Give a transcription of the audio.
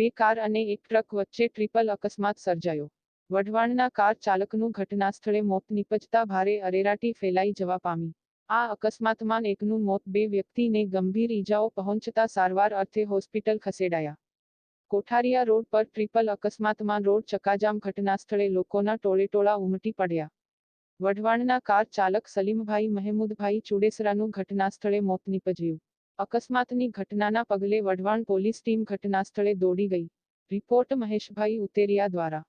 બે કાર અને એક ટ્રક વચ્ચે ટ્રિપલ અકસ્માત સર્જાયો. વઢવાણના કાર ચાલકનું ઘટનાસ્થળે મોત નીપજતા ભારે અરેરાટી ફેલાઈ જવા પામી. આ અકસ્માતમાં એકનું મોત, બે વ્યક્તિને ગંભીર ઈજાઓ પહોંચતા સારવાર અર્થે હોસ્પિટલ ખસેડાયા. કોઠારીયા રોડ પર ટ્રિપલ અકસ્માતમાં રોડ ચક્કાજામ, ઘટનાસ્થળે લોકોના ટોળેટોળા ઉમટી પડ્યા. વઢવાણના કાર ચાલક સલીમભાઈ મહેમૂદભાઈ ચુડેસરાનું ઘટનાસ્થળે મોત નીપજ્યું. અકસ્માતની ઘટનાના પગલે વઢવાણ પોલીસ ટીમ ઘટનાસ્થળે દોડી ગઈ. રિપોર્ટ મહેશભાઈ ઉતેરિયા દ્વારા.